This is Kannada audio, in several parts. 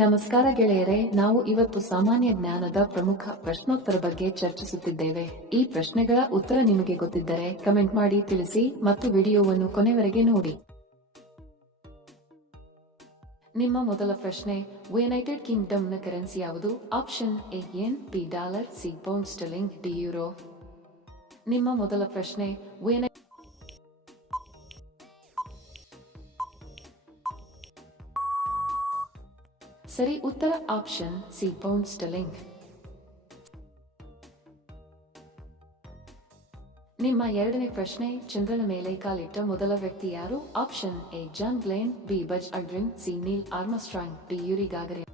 ನಮಸ್ಕಾರ ಗೆಳೆಯರೇ, ನಾವು ಇವತ್ತು ಸಾಮಾನ್ಯ ಜ್ಞಾನದ ಪ್ರಮುಖ ಪ್ರಶ್ನೋತ್ತರ ಬಗ್ಗೆ ಚರ್ಚಿಸುತ್ತಿದ್ದೇವೆ. ಈ ಪ್ರಶ್ನೆಗಳ ಉತ್ತರ ನಿಮಗೆ ಗೊತ್ತಿದ್ದರೆ ಕಮೆಂಟ್ ಮಾಡಿ ತಿಳಿಸಿ ಮತ್ತು ವಿಡಿಯೋವನ್ನು ಕೊನೆವರೆಗೆ ನೋಡಿ. ನಿಮ್ಮ ಮೊದಲ ಪ್ರಶ್ನೆ, ಯುನೈಟೆಡ್ ಕಿಂಗ್ಡಮ್ನ ಕರೆನ್ಸಿ ಯಾವುದು? ಆಪ್ಷನ್ ಎ ಯೆನ್, B dollar, C pound sterling, D euro. ನಿಮ್ಮ ಮೊದಲ ಪ್ರಶ್ನೆ, ಸರಿ ಉತ್ತರ ಆಪ್ಷನ್ ಸಿ ಪೌಂಡ್ ಸ್ಟರ್ಲಿಂಗ್. ನಿಮ್ಮ ಎರಡನೇ ಪ್ರಶ್ನೆ, ಚಂದ್ರನ ಮೇಲೆ ಕಾಲಿಟ್ಟ ಮೊದಲ ವ್ಯಕ್ತಿ ಯಾರು? Option A John Glenn, B Buzz Aldrin, C Neil Armstrong, D Yuri Gagarin.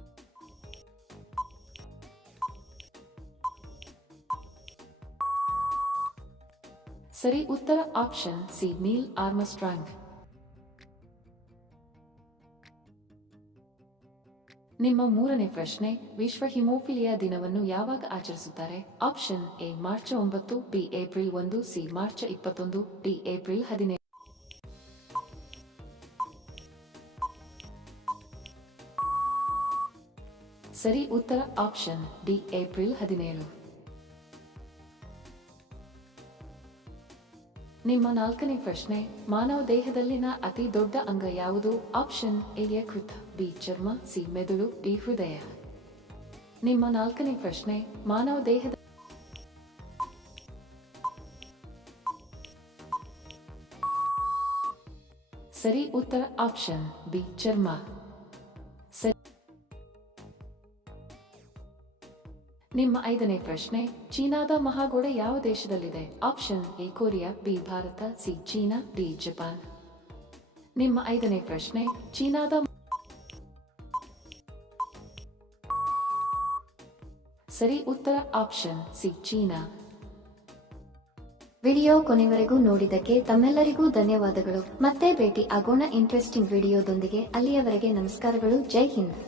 ಸರಿ ಉತ್ತರ ಆಪ್ಷನ್ ಸಿ ನೀಲ್ ಆರ್ಮ್ಸ್ಟ್ರಾಂಗ್. ನಿಮ್ಮ ಮೂರನೇ ಪ್ರಶ್ನೆ, ವಿಶ್ವ ಹಿಮೋಫಿಲಿಯಾ ದಿನವನ್ನು ಯಾವಾಗ ಆಚರಿಸುತ್ತಾರೆ? Option A March 9, B April 1, C March 21, D April 17. ಸರಿ ಉತ್ತರ ಆಪ್ಷನ್ ಡಿ ಏಪ್ರಿಲ್ 17. ನಿಮ್ಮ ನಾಲ್ಕನೇ ಪ್ರಶ್ನೆ, ಮಾನವ ದೇಹದಲ್ಲಿನ ಅತಿ ದೊಡ್ಡ ಅಂಗ ಯಾವುದು? ಆಪ್ಷನ್ ಎ ಯಕೃತ್, ಬಿ ಚರ್ಮ, ಸಿ ಮೆದುಳು, ಡಿ ಹೃದಯ. ನಿಮ್ಮ ನಾಲ್ಕನೇ ಪ್ರಶ್ನೆ, ಮಾನವ ದೇಹದ ಸರಿ ಉತ್ತರ ಆಪ್ಷನ್ ಬಿ ಚರ್ಮ. ನಿಮ್ಮ ಐದನೇ ಪ್ರಶ್ನೆ, ಚೀನಾದ ಮಹಾಗೋಡೆ ಯಾವ ದೇಶದಲ್ಲಿದೆ? Option A Korea, B Bharat, C China, D Japan. ನಿಮ್ಮ ಐದನೇ ಪ್ರಶ್ನೆ, ಚೀನಾದ ಸರಿ ಉತ್ತರ ಆಪ್ಷನ್ ಸಿ ಚೀನಾ. ವಿಡಿಯೋ ಕೊನೆವರೆಗೂ ನೋಡಿದ್ದಕ್ಕೆ ತಮ್ಮೆಲ್ಲರಿಗೂ ಧನ್ಯವಾದಗಳು. ಮತ್ತೆ ಭೇಟಿ ಆಗೋಣ ಇಂಟ್ರೆಸ್ಟಿಂಗ್ ವಿಡಿಯೋದೊಂದಿಗೆ. ಅಲ್ಲಿಯವರೆಗೆ ನಮಸ್ಕಾರಗಳು. ಜೈ ಹಿಂದ್.